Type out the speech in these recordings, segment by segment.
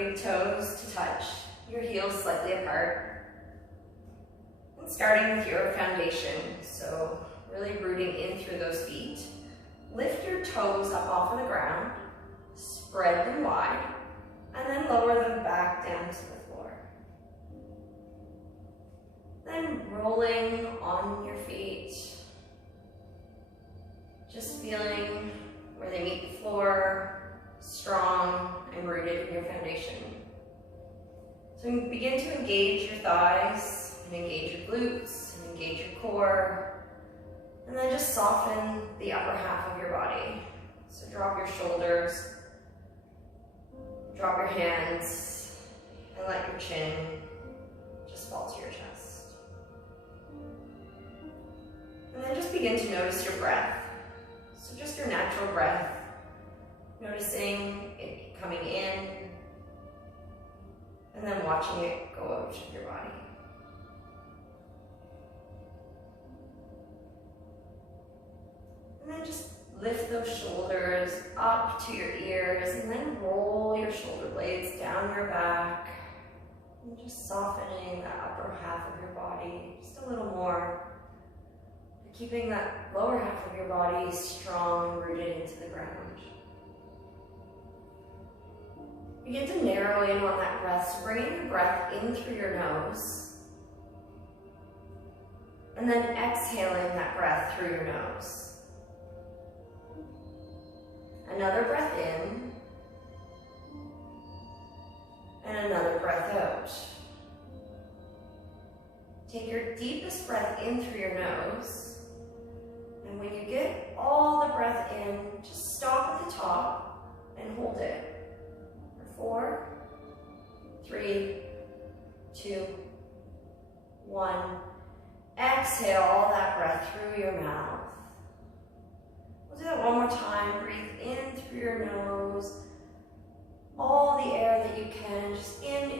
big toes to touch, your heels slightly apart. And starting with your foundation, so really rooting in through those feet. Lift your toes up off of the ground, spread them wide, and then lower them back down to the floor. Then rolling on your feet, just feeling where they meet the floor, strong and rooted in your foundation. So begin to engage your thighs, and engage your glutes, and engage your core, and then just soften the upper half of your body. So drop your shoulders, drop your hands, and let your chin just fall to your chest. And then just begin to notice your breath. So just your natural breath, noticing it coming in, and then watching it go out of your body. And then just lift those shoulders up to your ears, and then roll your shoulder blades down your back, and just softening the upper half of your body just a little more. Keeping that lower half of your body strong and rooted into the ground. Begin to narrow in on that breath, so bringing your breath in through your nose, and then exhaling that breath through your nose. Another breath in, and another breath out. Take your deepest breath in through your nose, and when you get all the breath in, just stop at the top and hold it. For 4, 3, 2, 1. Exhale all that breath through your mouth. We'll do that one more time. Breathe in through your nose. All the air that you can, just in,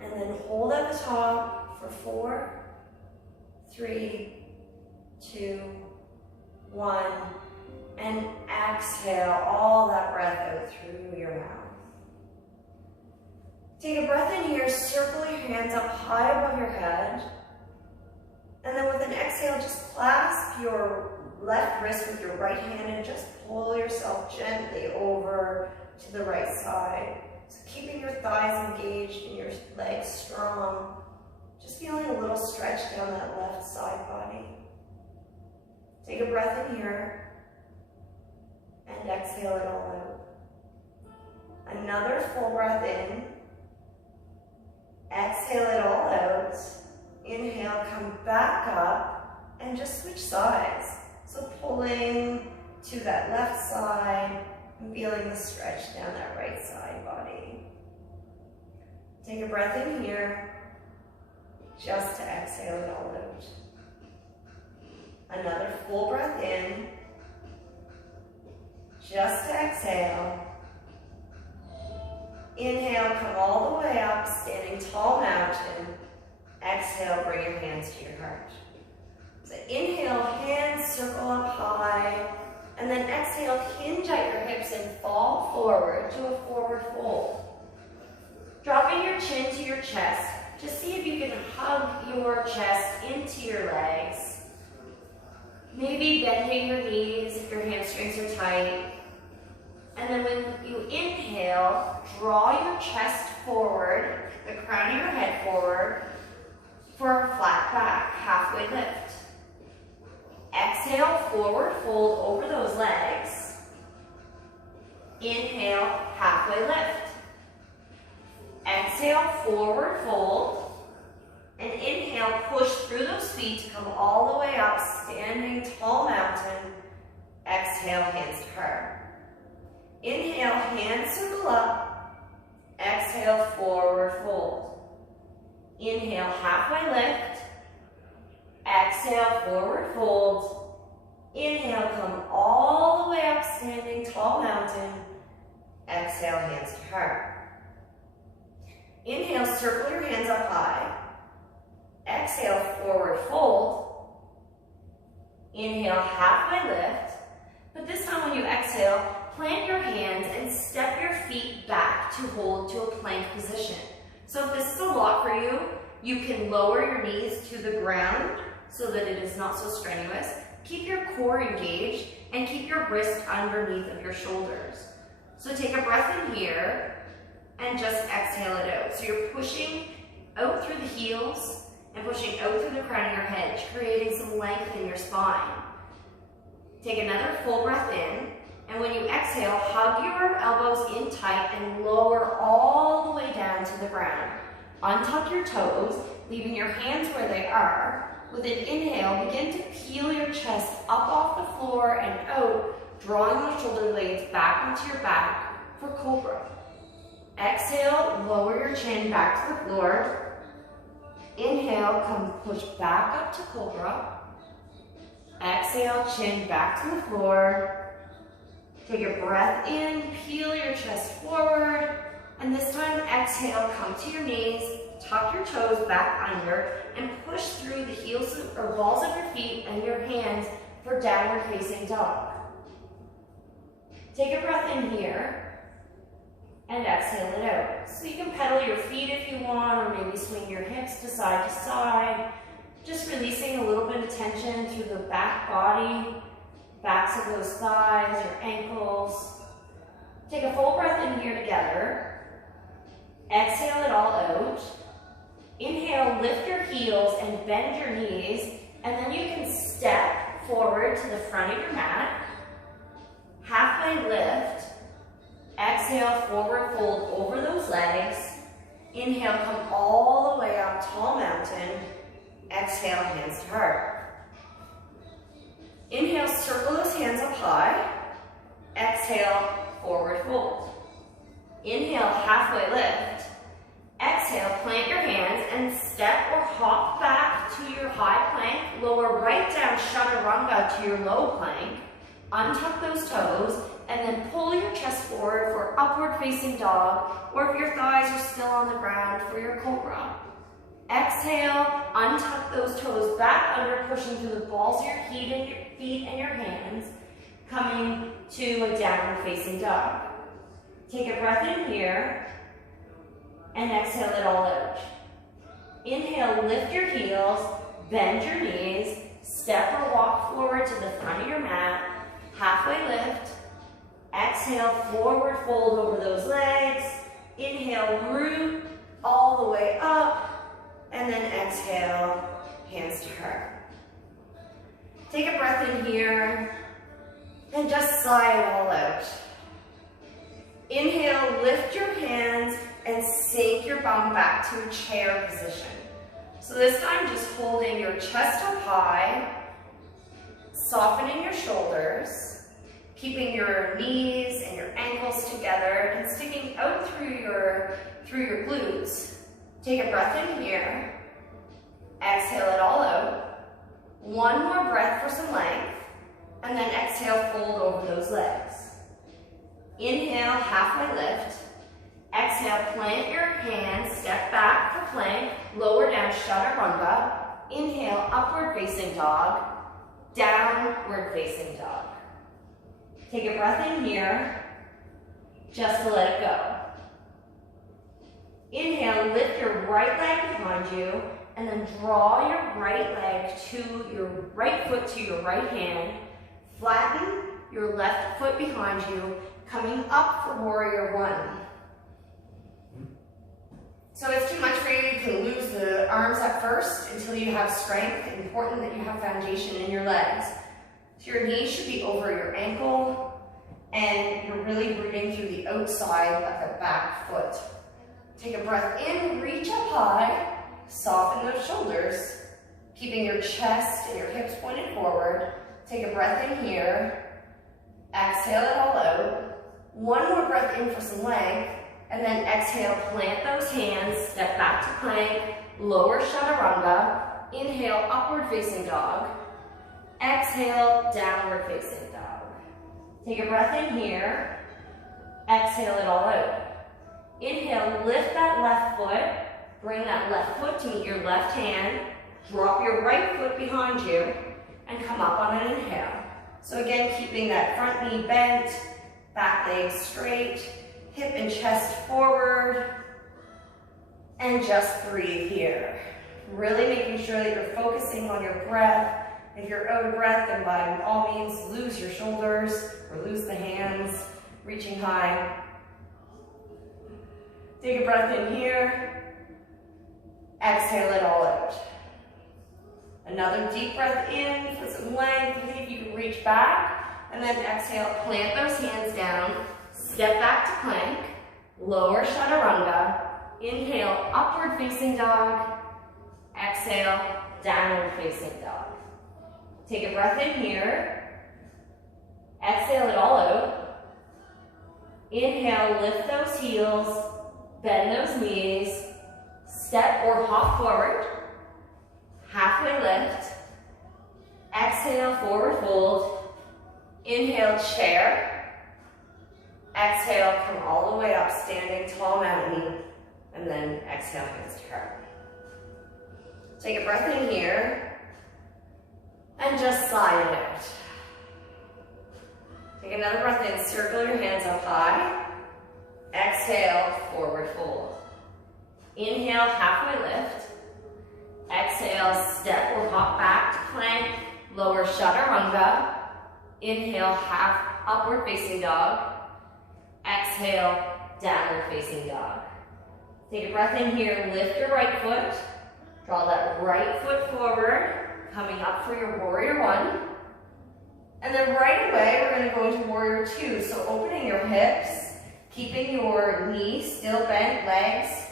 and then hold at the top for 4, 3, 2, 1, and exhale all that breath out through your mouth. Take a breath in here, circle your hands up high above your head, and then with an exhale, just clasp your left wrist with your right hand and just pull yourself gently over to the right side. So keeping your thighs engaged and your legs strong, just feeling a little stretch down that left side body. Take a breath in here and exhale it all out. Another full breath in. Exhale it all out. Inhale, come back up and just switch sides. So pulling to that left side and feeling the stretch down that right side body. Take a breath in here just to exhale it all out. Another full breath in, just to exhale. Inhale, come all the way up, standing tall mountain. Exhale, bring your hands to your heart. So inhale, hands circle up high, and then exhale, hinge at your hips and fall forward to a forward fold. Dropping your chin to your chest, just see if you can hug your chest into your legs. Maybe bending your knees if your hamstrings are tight. And then when you inhale, draw your chest forward, the crown of your head forward, for a flat back, halfway lift. Exhale, forward fold over those legs. Inhale, halfway lift. Exhale, forward fold. And inhale, push through those feet to come all the way up, standing tall mountain. Exhale, hands to heart. Inhale, hands circle up. Exhale, forward fold. Inhale, halfway lift. Exhale, forward fold. Inhale, come all the way up, standing tall mountain. Exhale, hands to heart. Inhale, circle your hands up high. Exhale, forward fold. Inhale, halfway lift. But this time when you exhale, plant your hands and step your feet back to hold to a plank position. So if this is a lot for you, you can lower your knees to the ground so that it is not so strenuous. Keep your core engaged and keep your wrist underneath of your shoulders. So take a breath in here and just exhale it out. So you're pushing out through the heels and pushing out through the crown of your head, creating some length in your spine. Take another full breath in, and when you exhale, hug your elbows in tight and lower all the way down to the ground. Untuck your toes, leaving your hands where they are. With an inhale, begin to peel your chest up off the floor and out, drawing those shoulder blades back onto your back for Cobra. Exhale, lower your chin back to the floor. Inhale, come push back up to Cobra. Exhale, chin back to the floor. Take a breath in, peel your chest forward, and this time exhale, come to your knees, tuck your toes back under, and push through the heels or balls of your feet and your hands for downward facing dog. Take a breath in here, and exhale it out. So you can pedal your feet if you want, or maybe swing your hips to side, just releasing a little bit of tension through the back body, backs of those thighs, your ankles. Take a full breath in here together. Exhale it all out. Inhale, lift your heels and bend your knees, and then you can step forward to the front of your mat. Halfway lift. Exhale, forward fold over those legs. Inhale, come all the way up, tall mountain. Exhale, hands to heart. Inhale, circle those hands up high. Exhale, forward fold. Inhale, halfway lift. Exhale, plant your hands and step or hop back to your high plank. Lower right down, chaturanga to your low plank. Untuck those toes and then pull your chest forward for upward facing dog, or if your thighs are still on the ground, for your Cobra. Exhale, untuck those toes back under, pushing through the balls of your feet and your hands, coming to a downward facing dog. Take a breath in here and exhale it all out. Inhale, lift your heels, bend your knees, step or walk forward to the front of your mat, halfway lift. Exhale, forward fold over those legs. Inhale, root all the way up. And then exhale, hands to heart. Take a breath in here and just sigh it all out. Inhale, lift your hands and sink your bum back to a chair position. So this time just holding your chest up high, softening your shoulders, keeping your knees and your ankles together and sticking out through your glutes. Take a breath in here. Exhale it all out. One more breath for some length. And then exhale, fold over those legs. Inhale, halfway lift. Exhale, plant your hands, step back for plank, lower down, chaturanga. Inhale, upward facing dog, downward facing dog. Take a breath in here, just to let it go. Inhale, lift your right leg behind you, and then draw your right leg to your right foot to your right hand. Flatten your left foot behind you, coming up for warrior one. So if it's too much for you, you can lose the arms at first until you have strength. It's important that you have foundation in your legs. So your knees should be over your ankle, and you're really breathing through the outside of the back foot. Take a breath in, reach up high, soften those shoulders, keeping your chest and your hips pointed forward. Take a breath in here, exhale it all out. One more breath in for some length, and then exhale, plant those hands, step back to plank, lower chaturanga. Inhale, upward facing dog. Exhale, downward facing dog. Take a breath in here, exhale it all out. Inhale, lift that left foot, bring that left foot to meet your left hand, drop your right foot behind you, and come up on an inhale. So again, keeping that front knee bent, Back leg straight, hip and chest forward. And just breathe here. Really making sure that you're focusing on your breath. If you're out of breath, then by all means, lose your shoulders or lose the hands, reaching high. Take a breath in here. Exhale it all out. Another deep breath in for some length. See if you can reach back. And then exhale, plant those hands down. Step back to plank. Lower chaturanga. Inhale, upward facing dog. Exhale, downward facing dog. Take a breath in here. Exhale it all out. Inhale, lift those heels. Bend those knees. Step or hop forward. Halfway lift. Exhale, forward fold. Inhale, chair. Exhale, come all the way up, standing tall mountain. And then exhale, hands to heart. Take a breath in here. And just sigh it out. Take another breath in, circle your hands up high. Exhale, forward fold. Inhale, halfway lift. Exhale, step or hop back to plank. Lower chaturanga. Inhale, half upward facing dog. Exhale, downward facing dog. Take a breath in here, lift your right foot. Draw that right foot forward, coming up for your warrior one. And then right away, we're gonna go into warrior two. So opening your hips, keeping your knees still bent, legs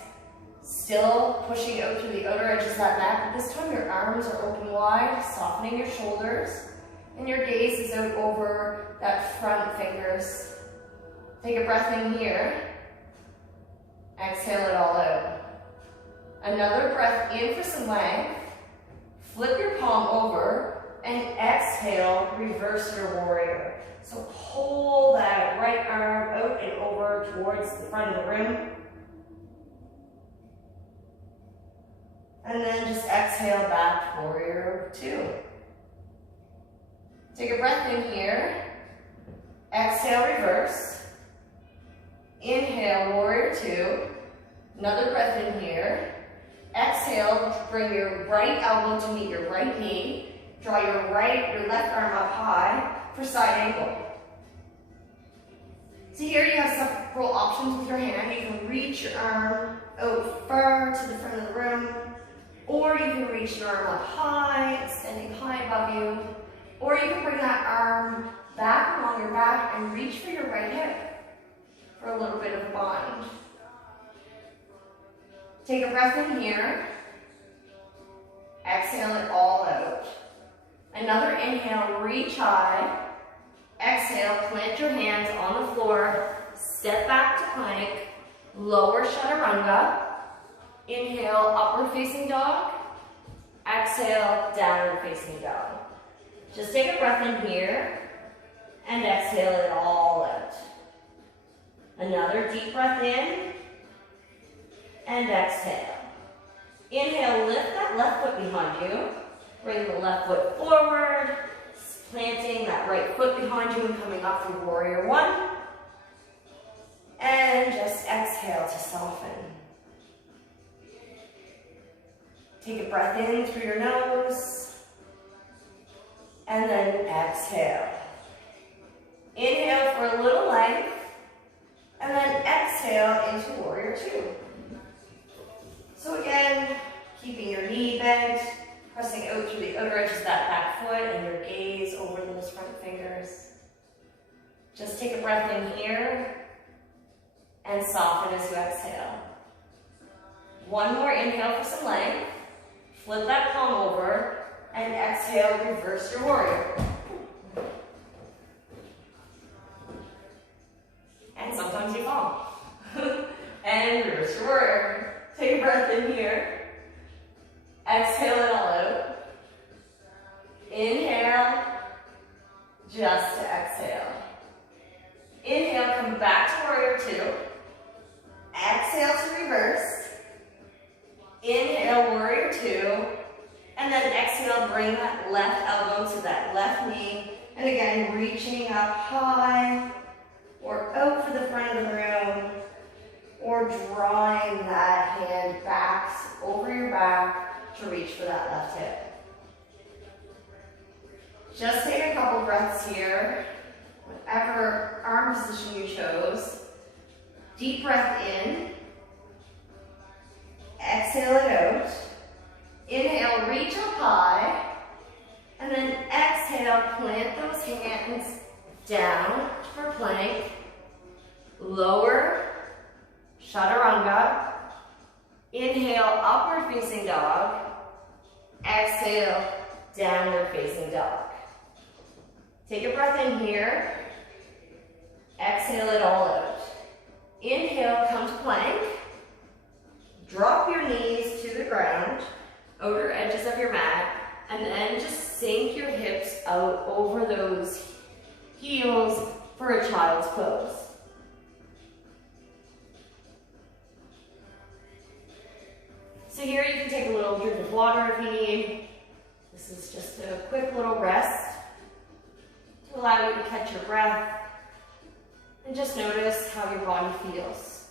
still pushing out through the outer edges of that mat. But this time your arms are open wide, softening your shoulders. And your gaze is out over that front fingers. Take a breath in here. Exhale it all out. Another breath in for some length. Flip your palm over and exhale, reverse your warrior. So pull that right arm out and over towards the front of the room. And then just exhale back, warrior two. Take a breath in here. Exhale, reverse. Inhale, warrior two. Another breath in here. Exhale, bring your right elbow to meet your right knee. Draw your left arm up high for side angle. So here you have several options with your hand. You can reach your arm out far to the front of the room, or you can reach your arm up high, extending high above you, or you can bring that arm back along your back and reach for your right hip for a little bit of a bind. Take a breath in here. Exhale it all out. Another inhale, reach high. Exhale, plant your hands on the floor. Step back to plank. Lower chaturanga. Inhale, upward facing dog. Exhale, downward facing dog. Just take a breath in here and exhale it all out. Another deep breath in and exhale. Inhale, lift that left foot behind you. Bring the left foot forward, planting that right foot behind you and coming up for warrior one. And just exhale to soften. Take a breath in through your nose. And then exhale. Inhale for a little length. And then exhale into warrior two. So again, keeping your knee bent, pressing out through the outer edges of that back foot and your gaze over those front fingers. Just take a breath in here and soften as you exhale. One more inhale for some length. Flip that palm over and exhale, reverse your warrior. And sometimes you fall. And reverse your warrior. Take a breath in here. Exhale it all out. Inhale, just to exhale. Inhale, come back to warrior two. Exhale to reverse. Inhale, warrior two. And then exhale, bring that left elbow to that left knee. And again, reaching up high. or out for the front of the room, or drawing that hand back over your back to reach for that left hip. Just take a couple breaths here, whatever arm position you chose. Deep breath in, exhale it out. Inhale, reach up high, and then exhale, plant those hands down for plank. Lower, chaturanga. Inhale, upward facing dog. Exhale, downward facing dog. Take a breath in here. Exhale it all out. Inhale, come to plank. Drop your knees to the ground, outer edges of your mat, and then just sink your hips out over those heels for a child's pose. So here you can take a little drink of water if you need. This is just a quick little rest to allow you to catch your breath and just notice how your body feels.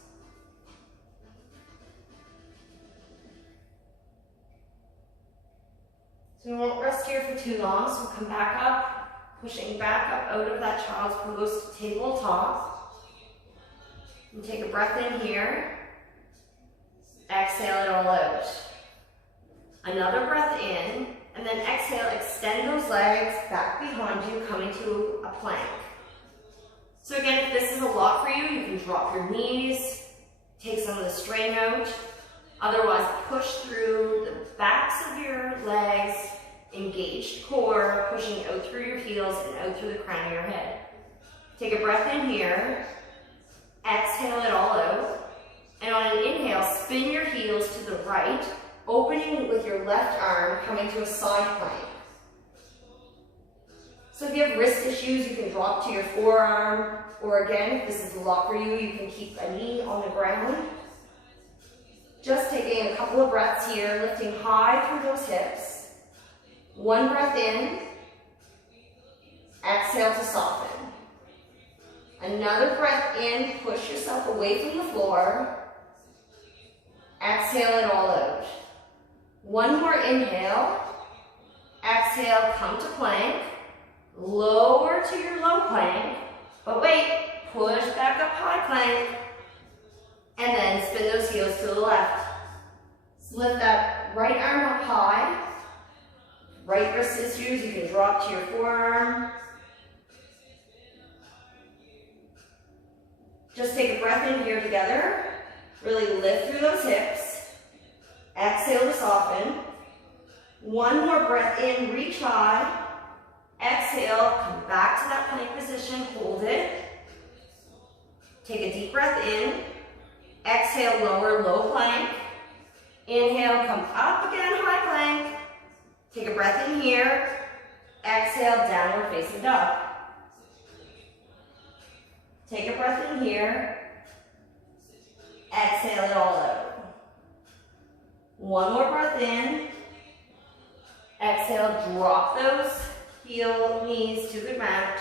So we won't rest here for too long, so we'll come back up, pushing back up out of that child's pose to tabletop. And take a breath in here. Exhale it all out. Another breath in, and then exhale, extend those legs back behind you, coming to a plank. So again, if this is a lot for you, you can drop your knees, take some of the strain out. Otherwise, push through the backs of your legs, engaged core, pushing out through your heels and out through the crown of your head. Take a breath in here, exhale it all out. And on an inhale, spin your heels to the right, opening with your left arm, coming to a side plank. So if you have wrist issues, you can drop to your forearm, or again, if this is a lot for you, you can keep a knee on the ground. Just taking a couple of breaths here, lifting high through those hips. One breath in, exhale to soften. Another breath in, push yourself away from the floor. Exhale it all out. One more inhale. Exhale, come to plank. Lower to your low plank. But wait, push back up high plank. And then spin those heels to the left. So lift that right arm up high. Right wrist issues, you can drop to your forearm. Just take a breath in here together. Really lift through those hips. Exhale to soften. One more breath in, reach high. Exhale, come back to that plank position, hold it. Take a deep breath in. Exhale, lower, low plank. Inhale, come up again, high plank. Take a breath in here. Exhale, downward facing dog. Take a breath in here. Exhale it all out. One more breath in. Exhale, drop those heel knees to the mat.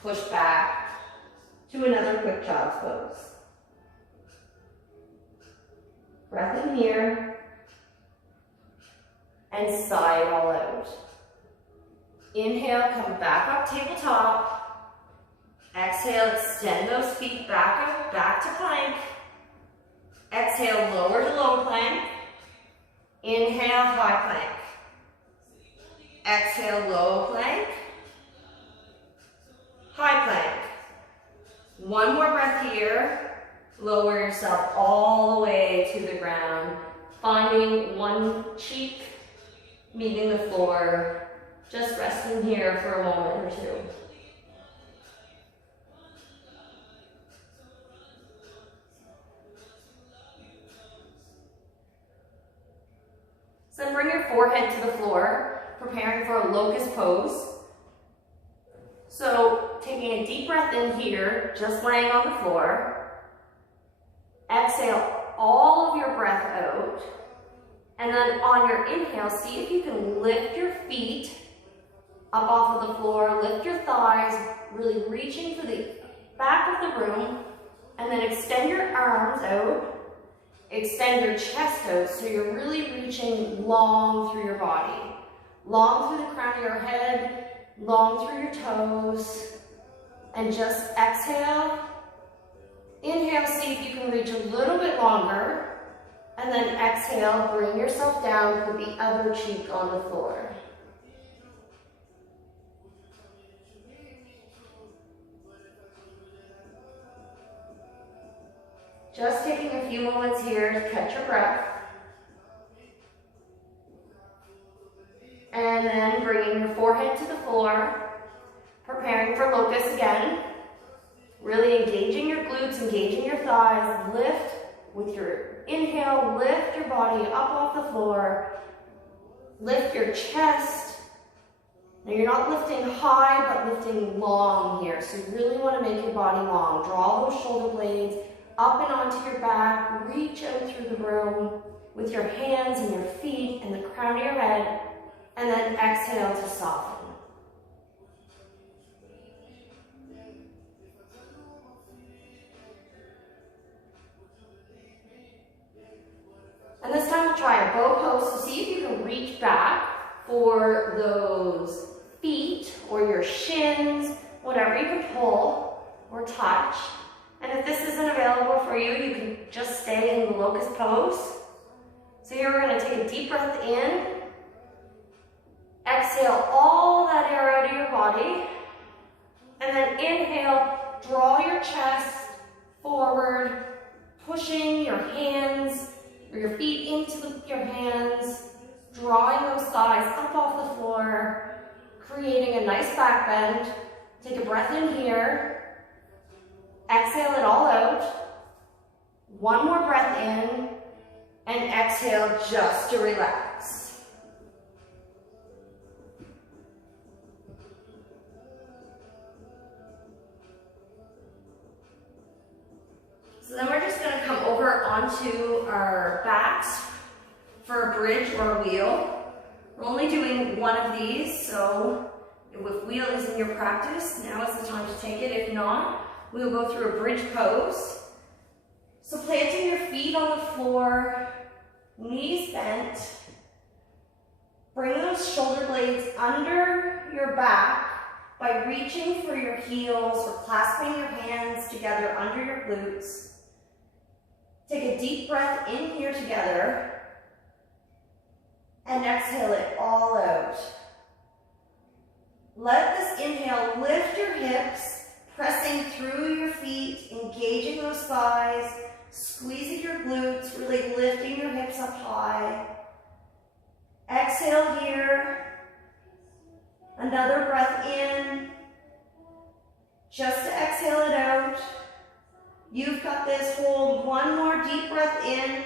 Push back to another quick child's pose. Breath in here. And sigh it all out. Inhale, come back up tabletop. Exhale, extend those feet back up, back to plank. Exhale, lower to low plank. Inhale, high plank. Exhale, low plank. High plank. One more breath here. Lower yourself all the way to the ground, finding one cheek meeting the floor. Just resting here for a moment or two. So then bring your forehead to the floor, preparing for a locust pose. So taking a deep breath in here, just laying on the floor. Exhale all of your breath out. And then on your inhale, see if you can lift your feet up off of the floor, lift your thighs, really reaching for the back of the room, and then extend your arms out, extend your chest out, so you're really reaching long through your body. Long through the crown of your head, long through your toes, and just exhale. Inhale, see if you can reach a little bit longer, and then exhale, bring yourself down, put the other cheek on the floor. Just taking a few moments here to catch your breath. And then bringing your forehead to the floor, preparing for locust again. Really engaging your glutes, engaging your thighs. Lift with your inhale, lift your body up off the floor. Lift your chest. Now you're not lifting high, but lifting long here. So you really want to make your body long. Draw those shoulder blades up and onto your back. Reach out through the room with your hands and your feet and the crown of your head. And then exhale to soften. And this time we'll try a bow pose. So see if you can reach back for those feet or your shins, whatever you can pull or touch. And if this isn't available for you, you can just stay in the locust pose. So here we're going to take a deep breath in. Exhale all that air out of your body. And then inhale, draw your chest forward, pushing your hands or your feet into your hands, drawing those thighs up off the floor, creating a nice back bend. Take a breath in here. Exhale it all out. One more breath in, and exhale just to relax. So then we're just going to come over onto our backs for a bridge or a wheel. We're only doing one of these, so if wheel is in your practice, now is the time to take it. If not, we'll go through a bridge pose. So planting your feet on the floor, knees bent. Bring those shoulder blades under your back by reaching for your heels or clasping your hands together under your glutes. Take a deep breath in here together and exhale it all out. Let this inhale lift your hips, pressing through your feet, engaging those thighs, squeezing your glutes, really lifting your hips up high. Exhale here. Another breath in. Just to exhale it out. You've got this. Hold one more deep breath in.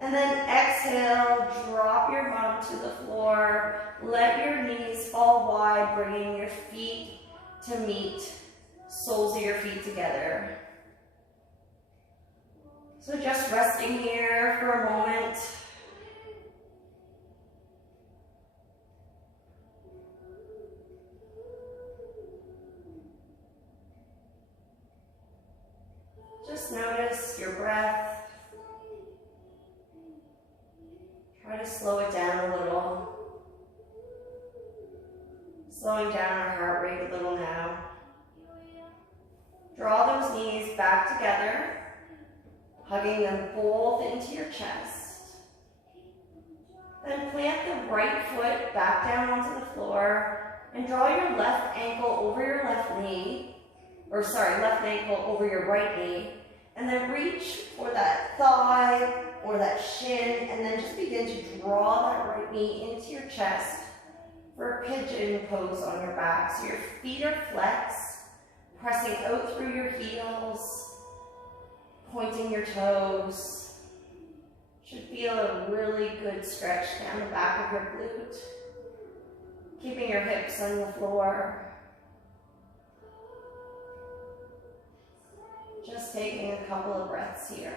And then exhale, drop your bum to the floor. Let your knees fall wide, bringing your feet to meet soles of your feet together. So just resting here for a moment. Just notice your breath. Try to slow it down a little. Slowing down our heart rate a little now. Draw those knees back together, hugging them both into your chest. Then plant the right foot back down onto the floor and draw your left ankle over your left knee, left ankle over your right knee, and then reach for that thigh or that shin, and then just begin to draw that right knee into your chest for a pigeon pose on your back. So your feet are flexed, pressing out through your heels, pointing your toes. Should feel a really good stretch down the back of your glute. Keeping your hips on the floor. Just taking a couple of breaths here.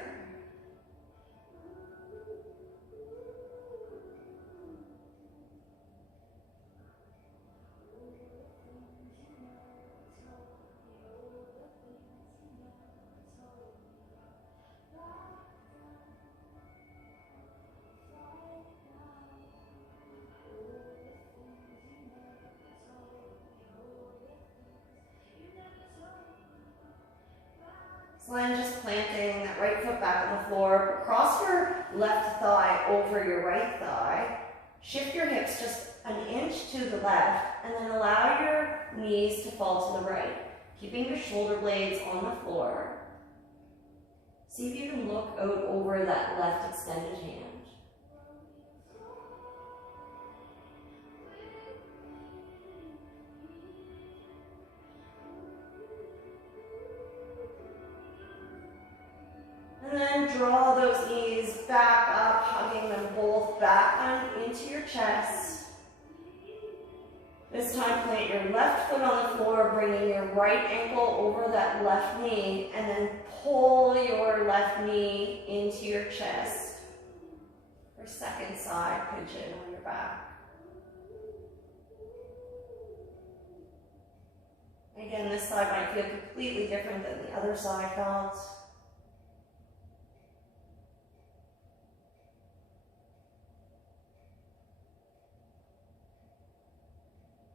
So then just planting that right foot back on the floor, cross your left thigh over your right thigh, shift your hips just an inch to the left, and then allow your knees to fall to the right, keeping your shoulder blades on the floor. See if you can look out over that left extended hand. And then draw those knees back up, hugging them both back on into your chest. This time plant your left foot on the floor, bringing your right ankle over that left knee, and then pull your left knee into your chest for second side pigeon on your back. Again, this side might feel completely different than the other side felt.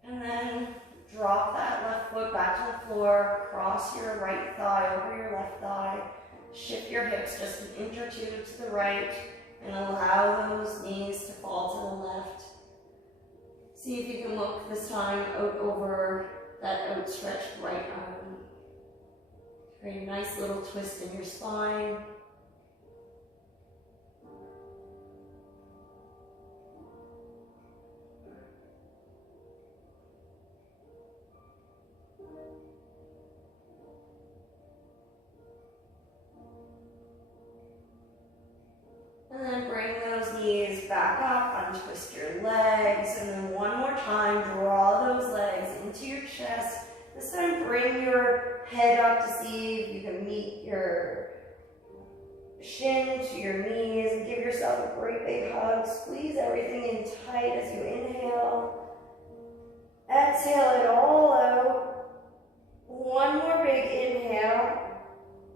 And then drop that left foot back to the floor, cross your right thigh over your left thigh, shift your hips just an inch or two to the right, and allow those knees to fall to the left. See if you can look this time out over that outstretched right arm. Create a nice little twist in your spine. And then bring those knees back up, untwist your legs, and then one more time, draw those legs into your chest. This time bring your head up to see if you can meet your shin to your knees, and give yourself a great big hug. Squeeze everything in tight as you inhale. Exhale it all out. One more big inhale,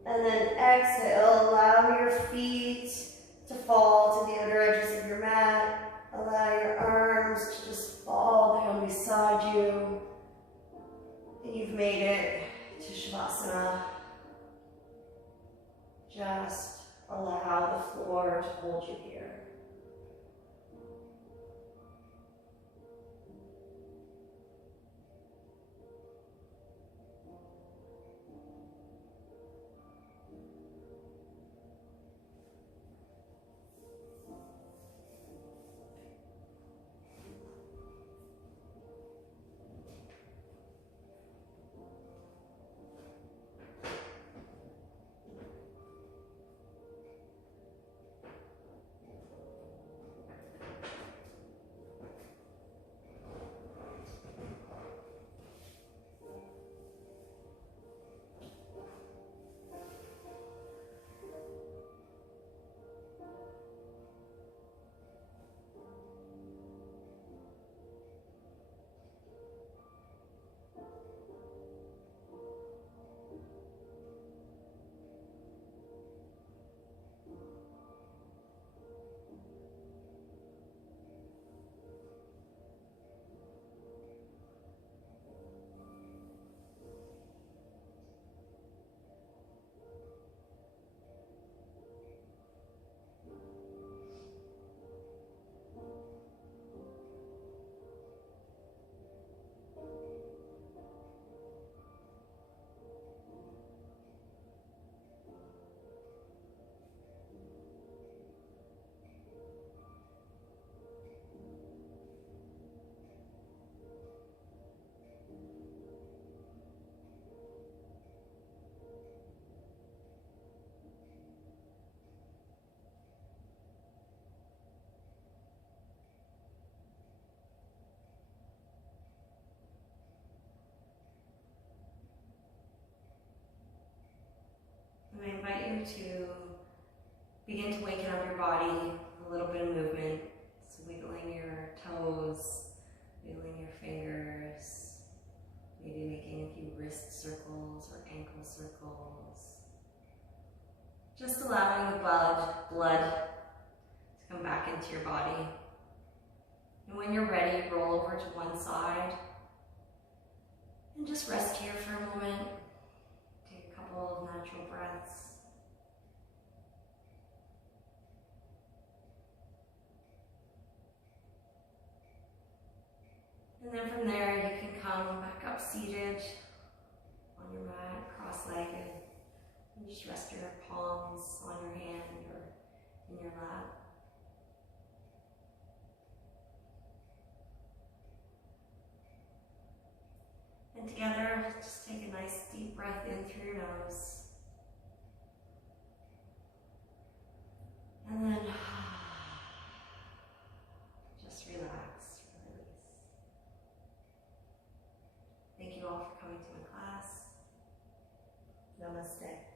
and then exhale. Allow your feet to fall to the outer edges of your mat. Allow your arms to just fall down beside you. And you've made it to Shavasana. Just allow the floor to hold you here. I invite you to begin to waken up your body, a little bit of movement. So wiggling your toes, wiggling your fingers, maybe making a few wrist circles or ankle circles. Just allowing the blood to come back into your body. And when you're ready, roll over to one side and just rest here for a moment. couple of natural breaths. And then from there, you can come back up seated on your mat, cross-legged. And just rest your palms on your hand or in your lap. And together, just take a nice deep breath in through your nose. And then just relax, release. Thank you all for coming to my class. Namaste.